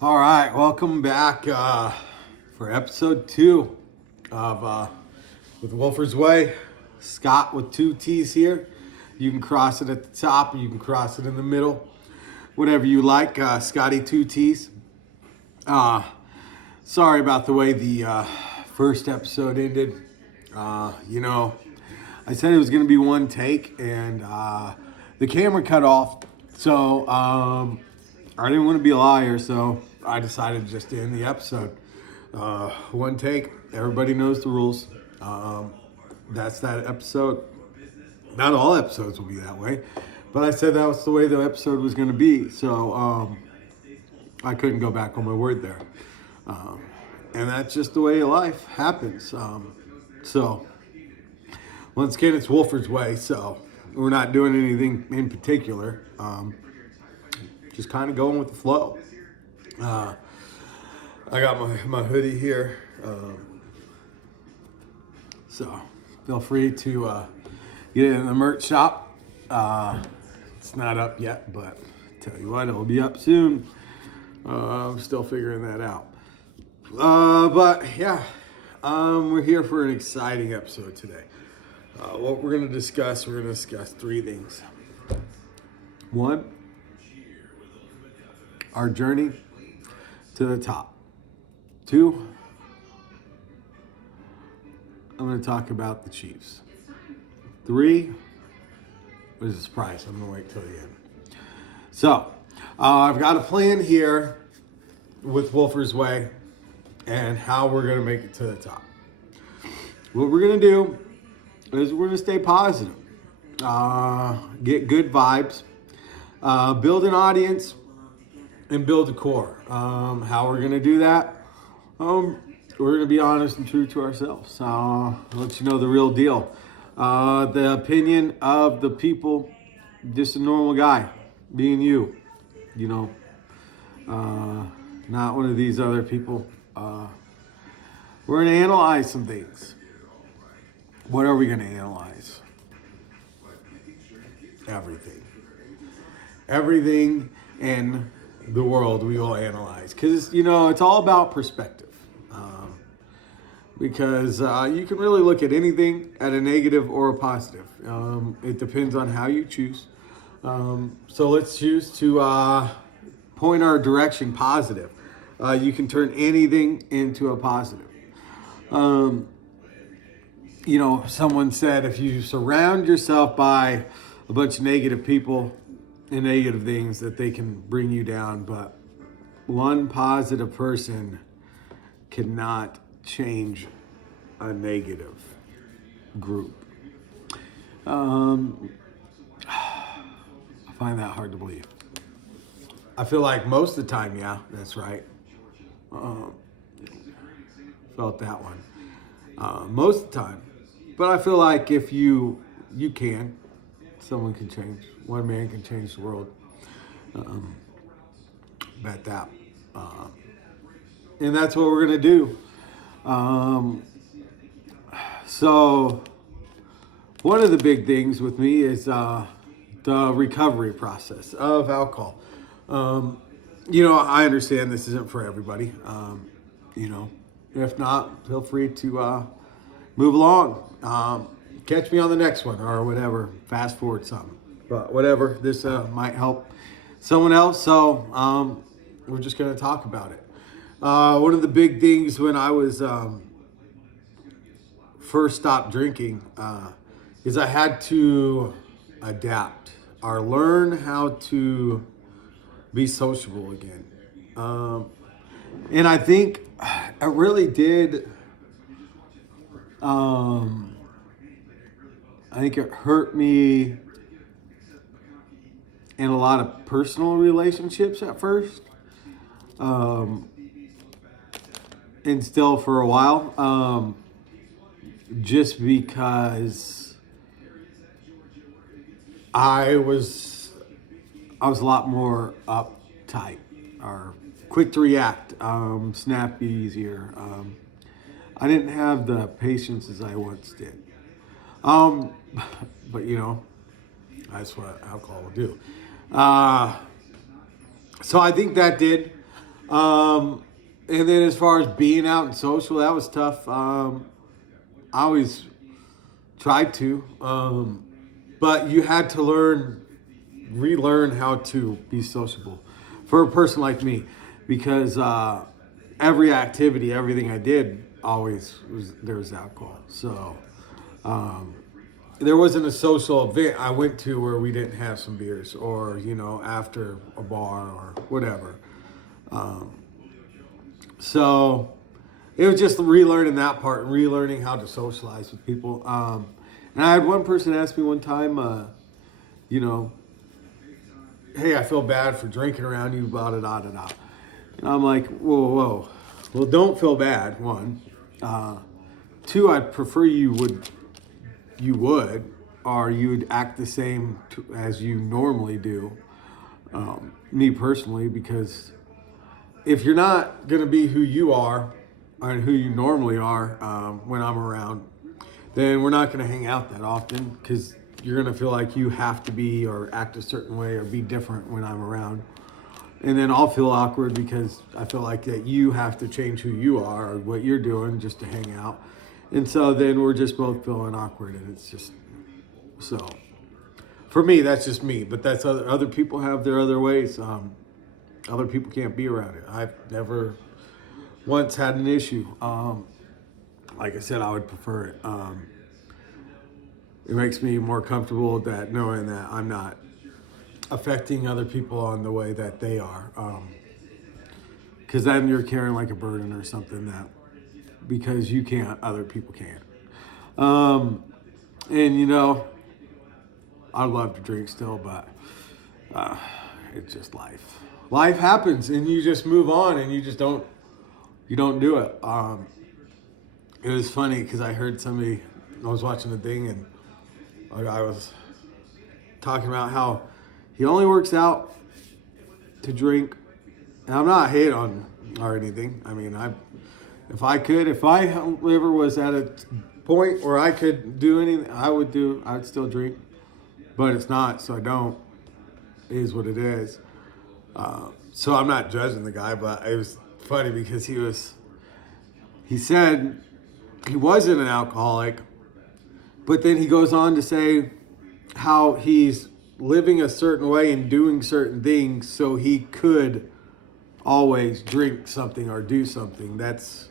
All right, welcome back for episode 2 of With Wolfer's Way. Scott with 2Ts here. You can cross it at the top, or you can cross it in the middle, whatever you like. Scotty2Ts. Sorry about the way the first episode ended. I said it was going to be one take, and the camera cut off. So I didn't want to be a liar, so I decided just to end the episode. One take. Everybody knows the rules. That's that episode. Not all episodes will be that way, but I said that was the way the episode was going to be. So I couldn't go back on my word there. And that's just the way life happens. So once again, it's Wolfer's Way. So we're not doing anything in particular. Just kind of going with the flow. I got my hoodie here. So feel free to get it in the merch shop. It's not up yet, but tell you what, it'll be up soon. I'm still figuring that out. But yeah, we're here for an exciting episode today. What we're going to discuss, we're going to discuss 3 things. 1, our journey to the top. 2, I'm going to talk about the Chiefs. 3, what is a surprise? I'm going to wait till the end. So, I've got a plan here with Wolfer's Way and how we're going to make it to the top. What we're going to do is we're going to stay positive, get good vibes, build an audience, and build a core. How we're going to do that? We're going to be honest and true to ourselves. I'll let you know the real deal. The opinion of the people, just a normal guy, being you, not one of these other people. We're going to analyze some things. What are we going to analyze? Everything. Everything in the world we will analyze. Because, it's all about perspective. Because you can really look at anything at a negative or a positive. It depends on how you choose. So let's choose to point our direction positive. You can turn anything into a positive. Someone said if you surround yourself by a bunch of negative people and negative things, that they can bring you down, but one positive person cannot change a negative group. I find that hard to believe. I feel like most of the time, yeah, that's right. Felt that one. Most of the time. But I feel like if you can, someone can change. One man can change the world. Bet that. And that's what we're going to do. So one of the big things with me is the recovery process of alcohol. I understand this isn't for everybody. If not, feel free to move along. Catch me on the next one or whatever. Fast forward something. But whatever, this might help someone else. So we're just going to talk about it. One of the big things when I was first stopped drinking is I had to adapt or learn how to be sociable again. And I think it really did. I think it hurt me in a lot of personal relationships at first. And still for a while. Just because I was a lot more uptight or quick to react, snappy easier. I didn't have the patience as I once did. But that's what alcohol will do. So I think that did. And then as far as being out and social, that was tough. I always tried to, but you had to relearn how to be sociable for a person like me, because every activity, everything I did, there was alcohol. So there wasn't a social event I went to where we didn't have some beers, or after a bar or whatever. So it was just relearning that part and relearning how to socialize with people. And I had one person ask me one time, hey, I feel bad for drinking around you, blah, da, da, da, da. And I'm like, whoa. Well, don't feel bad, one. Two, I'd prefer you would, or you'd act the same as you normally do. Me personally, because if you're not going to be who you are and who you normally are when I'm around, then we're not going to hang out that often, because you're going to feel like you have to be or act a certain way or be different when I'm around. And then I'll feel awkward because I feel like that you have to change who you are or what you're doing just to hang out. And so then we're just both feeling awkward, and it's just, so for me, that's just me, but that's other people have their other ways. Other people can't be around it. I've never once had an issue. Like I said, I would prefer it. It makes me more comfortable that knowing that I'm not affecting other people on the way that they are. Because then you're carrying like a burden or something that because you can't, other people can't. And I'd love to drink still, but it's just life. Life happens, and you just move on, and you don't do it. It was funny because I heard somebody, I was watching a thing, and a guy was talking about how he only works out to drink. And I'm not hating on or anything. I mean, if I ever was at a point where I could do anything, I'd still drink. But it's not, so I don't. It is what it is. So I'm not judging the guy, but it was funny because he said he wasn't an alcoholic, but then he goes on to say how he's living a certain way and doing certain things so he could always drink something or do something. That's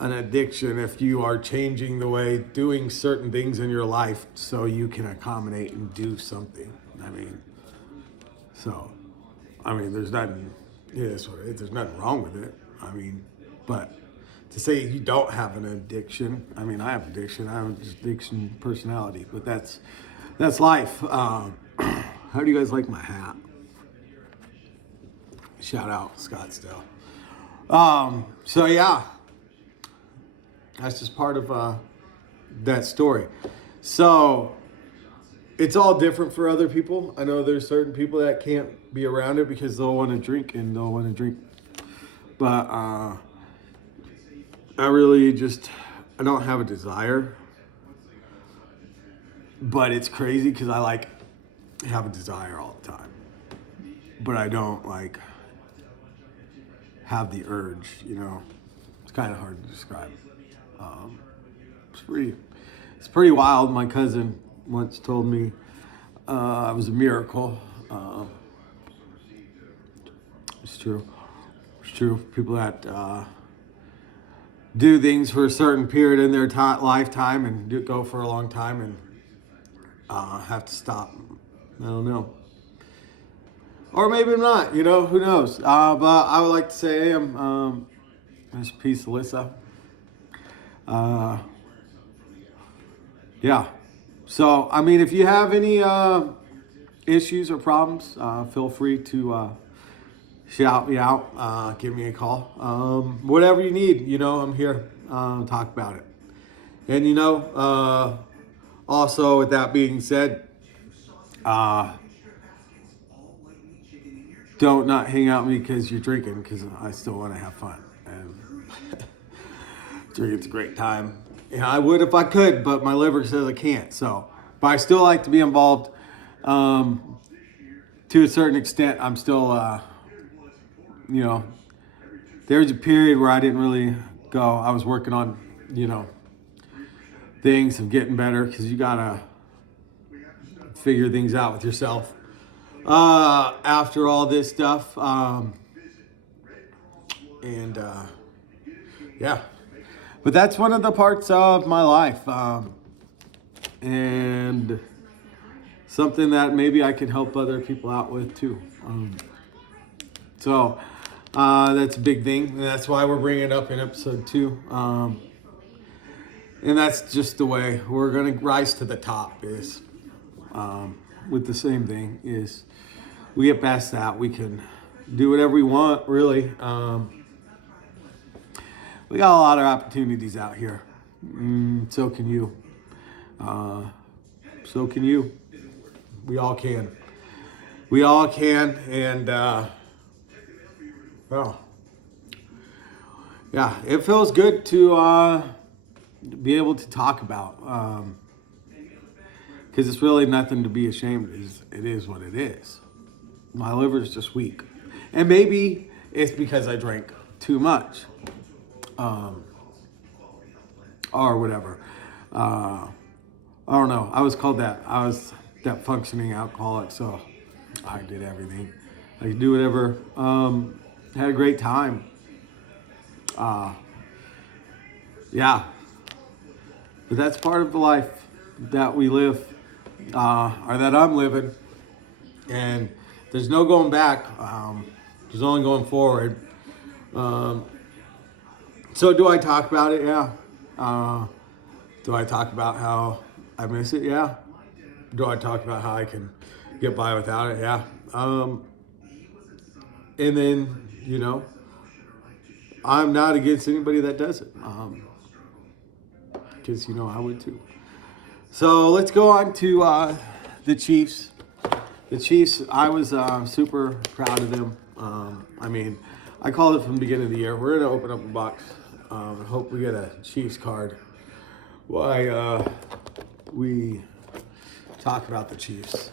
an addiction if you are changing the way, doing certain things in your life so you can accommodate and do something. There's nothing, there's nothing wrong with it. But to say you don't have an addiction, I have addiction, I have an addiction personality, but that's life. How do you guys like my hat? Shout out Scottsdale. So yeah, that's just part of that story. So it's all different for other people. I know there's certain people that can't be around it because they'll want to drink. But I don't have a desire. But it's crazy because I have a desire all the time. But I don't have the urge, It's kind of hard to describe. It's pretty wild. My cousin once told me it was a miracle. It's true. People that do things for a certain period in their lifetime and go for a long time and have to stop. I don't know. Or maybe I'm not, who knows. But I would like to say I'm Mr. Peace, Alyssa. Yeah. So, if you have any issues or problems, feel free to shout me out, give me a call. Whatever you need, I'm here to talk about it. And, also with that being said, don't not hang out with me because you're drinking, because I still want to have fun. And drinking's a great time. I would if I could, but my liver says I can't. So, but I still like to be involved to a certain extent. I'm still, you know, there was a period where I didn't really go. I was working on, you know, things of getting better because you got to figure things out with yourself. After all this stuff, yeah. But that's one of the parts of my life. And something that maybe I can help other people out with too. So that's a big thing. And that's why we're bringing it up in episode 2. And that's just the way we're going to rise to the top is with the same thing is we get past that. We can do whatever we want, really. We got a lot of opportunities out here. So can you. So can you. We all can. We all can. And, well, yeah, it feels good to be able to talk about. Because it's really nothing to be ashamed of. It is what it is. My liver's just weak. And maybe it's because I drank too much. Or whatever. I don't know. I was called that. I was that functioning alcoholic, so I did everything. I could do whatever. Had a great time. Yeah. But that's part of the life that we live, or that I'm living. And there's no going back. There's only going forward. So do I talk about it? Yeah. Do I talk about how I miss it? Yeah. Do I talk about how I can get by without it? Yeah. And then, you know, I'm not against anybody that does it. Because, you know, I would too. So let's go on to the Chiefs. The Chiefs, I was super proud of them. I mean, I called it from the beginning of the year. We're going to open up a box. I hope we get a Chiefs card. Why we talk about the Chiefs.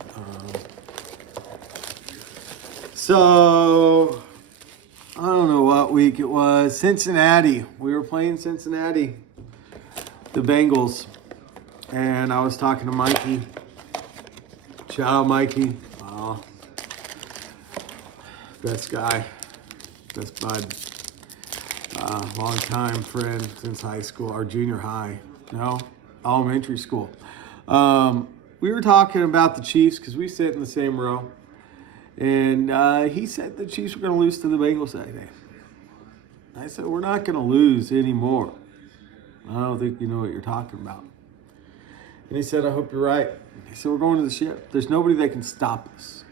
So, I don't know what week it was. Cincinnati. We were playing Cincinnati. The Bengals. And I was talking to Mikey. Shout out Mikey. Best guy. Best bud. Long time friend since high school, or junior high. No, elementary school. We were talking about the Chiefs because we sit in the same row. And he said the Chiefs were going to lose to the Bengals that day. I said, we're not going to lose anymore. I don't think you know what you're talking about. And he said, I hope you're right. He said, we're going to the ship. There's nobody that can stop us.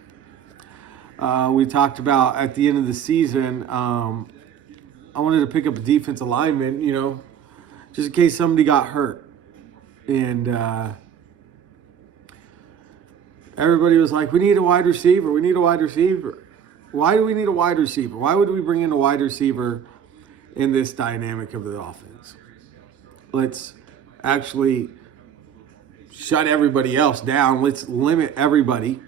We talked about at the end of the season, I wanted to pick up a defensive lineman, you know, just in case somebody got hurt. And everybody was like, we need a wide receiver. We need a wide receiver. Why do we need a wide receiver? Why would we bring in a wide receiver in this dynamic of the offense? Let's actually shut everybody else down. Let's limit everybody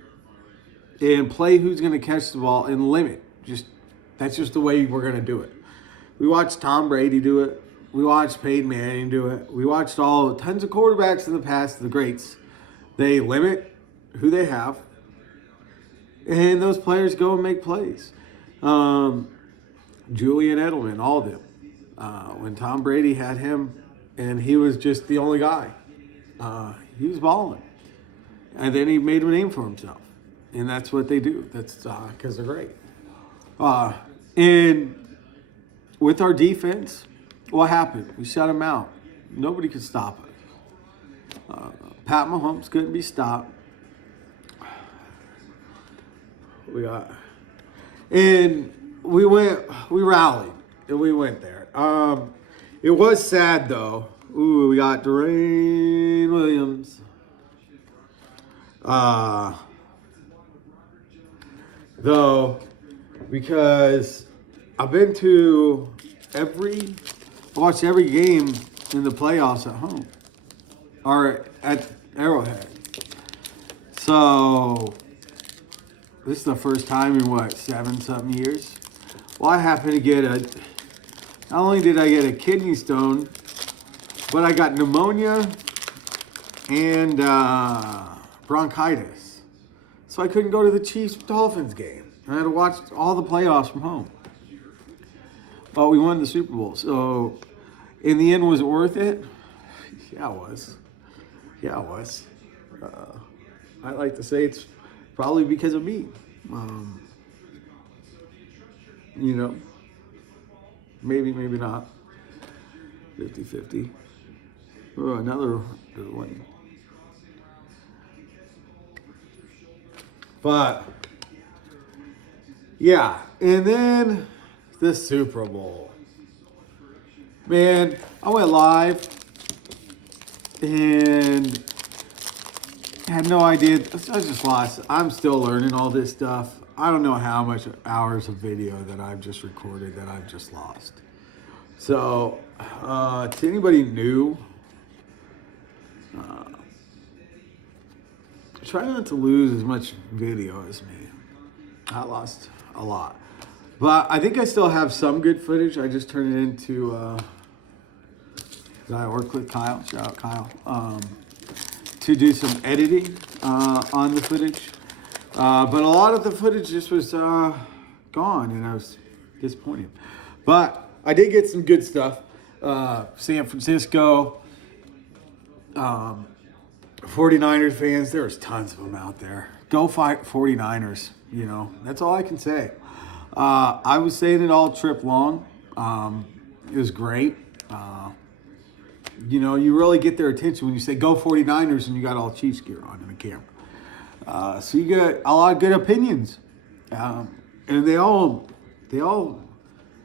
and play who's going to catch the ball and limit. That's just the way we're going to do it. We watched Tom Brady do it. We watched Peyton Manning do it. We watched tons of quarterbacks in the past, the greats. They limit who they have, and those players go and make plays. Julian Edelman, all of them. When Tom Brady had him, and he was just the only guy, he was balling. And then he made a name for himself. And that's what they do. That's because they're great. And with our defense, what happened? We shut them out. Nobody could stop us. Pat Mahomes couldn't be stopped. And we rallied, and we went there. It was sad, though. Ooh, we got Dwayne Williams. Though, because I've been to I watched every game in the playoffs at home, or at Arrowhead. So, this is the first time in 7-something years. Well, I happened to get not only did I get a kidney stone, but I got pneumonia and bronchitis. So I couldn't go to the Chiefs-Dolphins game. I had to watch all the playoffs from home. But we won the Super Bowl. So in the end, was it worth it? Yeah, it was. Yeah, it was. I like to say it's probably because of me. You know, maybe not. 50-50. Oh, another good one. But, yeah. And then the Super Bowl. Man, I went live and had no idea. I just lost. I'm still learning all this stuff. I don't know how much hours of video that I've just recorded that I've just lost. So, to anybody new, try not to lose as much video as me. I lost a lot. But I think I still have some good footage. I just turned it into, I work with Kyle, shout out Kyle, to do some editing on the footage. But a lot of the footage just was gone, and I was disappointed. But I did get some good stuff. San Francisco, 49ers fans, there's tons of them out there. Go fight 49ers, you know. That's all I can say. I was saying it all trip long. It was great. You know, you really get their attention when you say go 49ers and you got all Chiefs gear on in the camera. So you get a lot of good opinions. And they all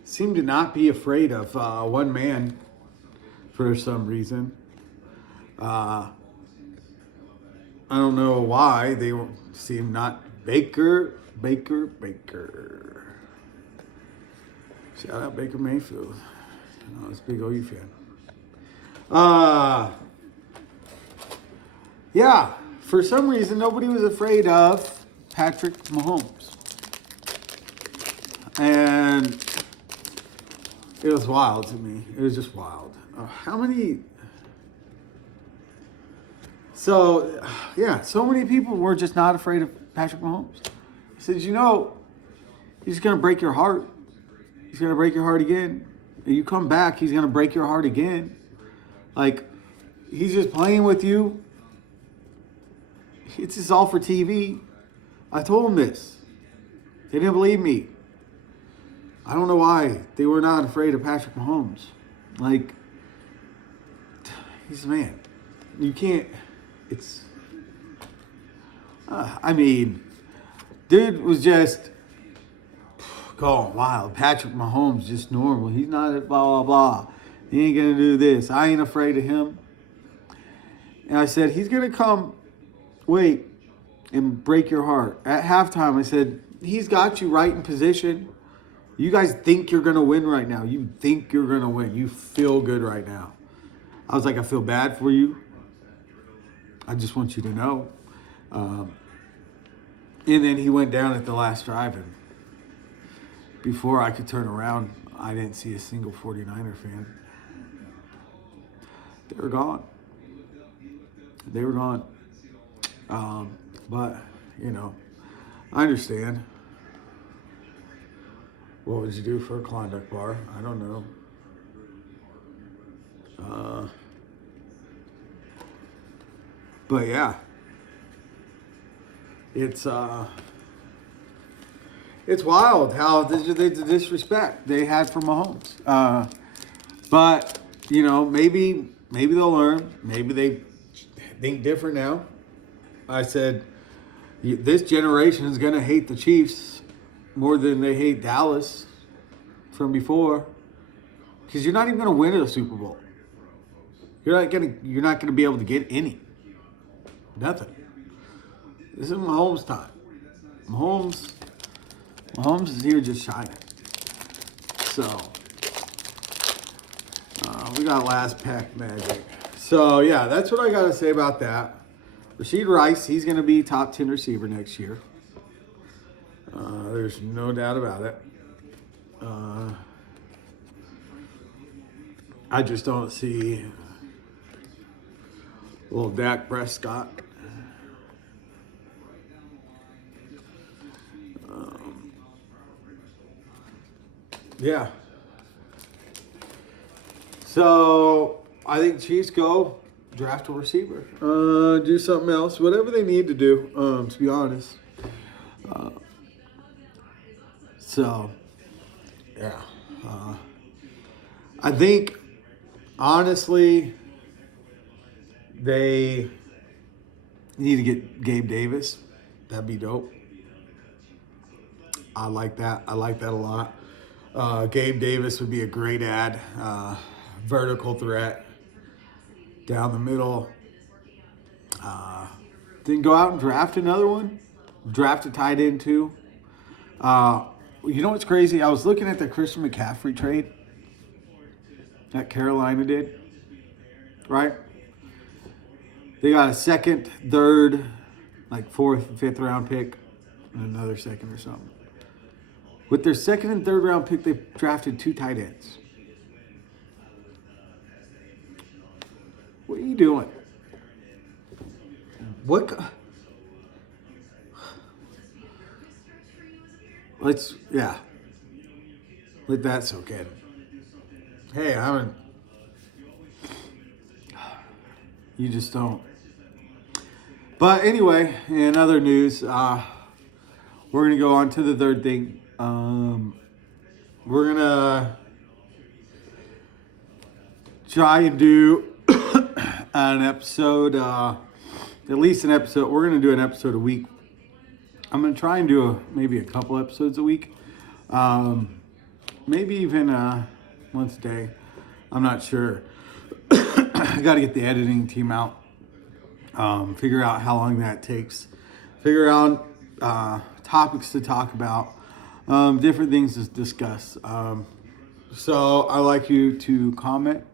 seem to not be afraid of one man for some reason. I don't know why they seem not Baker. Shout out Baker Mayfield. I was a big OU fan. Yeah, for some reason nobody was afraid of Patrick Mahomes. And it was wild to me. It was just wild. How many... So many people were just not afraid of Patrick Mahomes. I said, you know, he's going to break your heart. He's going to break your heart again. And you come back, he's going to break your heart again. Like, he's just playing with you. It's just all for TV. I told him this. They didn't believe me. I don't know why they were not afraid of Patrick Mahomes. Like, he's a man. You can't... It's, dude was just going wild. Patrick Mahomes, just normal. He's not at blah, blah, blah. He ain't going to do this. I ain't afraid of him. And I said, he's going to come, wait, and break your heart. At halftime, I said, he's got you right in position. You guys think you're going to win right now. You think you're going to win. You feel good right now. I was like, I feel bad for you. I just want you to know. And then he went down at the last drive, and before I could turn around, I didn't see a single 49er fan. They were gone. They were gone. But, you know, I understand. What would you do for a Klondike bar? I don't know. But yeah, it's wild how the disrespect they had for Mahomes. But you know, maybe they'll learn. Maybe they think different now. I said this generation is gonna hate the Chiefs more than they hate Dallas from before, because you're not even gonna win at a Super Bowl. You're not gonna be able to get any. Nothing. This is Mahomes' time. Mahomes is here just shining. So, we got last pack magic. So, yeah, that's what I got to say about that. Rashid Rice, he's going to be top 10 receiver next year. There's no doubt about it. I just don't see little Dak Prescott. Yeah. So I think Chiefs go draft a receiver. Do something else, whatever they need to do. To be honest. So yeah. I think honestly they need to get Gabe Davis. That'd be dope. I like that. I like that a lot. Gabe Davis would be a great ad. Vertical threat down the middle. Then go out and draft another one. Draft a tight end too. You know what's crazy? I was looking at the Christian McCaffrey trade that Carolina did. Right? They got a second, third, like fourth, fifth round pick, and another second or something. With their second and third round pick, they drafted 2 tight ends. What are you doing? What? Let that soak in. Hey, you just don't. But anyway, in other news, we're going to go on to the third thing. We're going to try and do an episode, at least an episode. We're going to do an episode a week. I'm going to try and do maybe a couple episodes a week. Maybe even once a day. I'm not sure. I got to get the editing team out. Figure out how long that takes. Figure out topics to talk about. Different things to discuss. So I'd like you to comment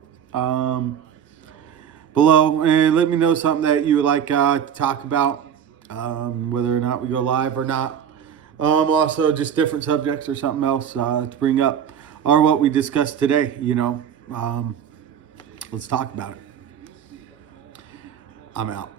below and let me know something that you would like to talk about, whether or not we go live or not. Also, just different subjects or something else to bring up, or what we discussed today. Let's talk about it. I'm out.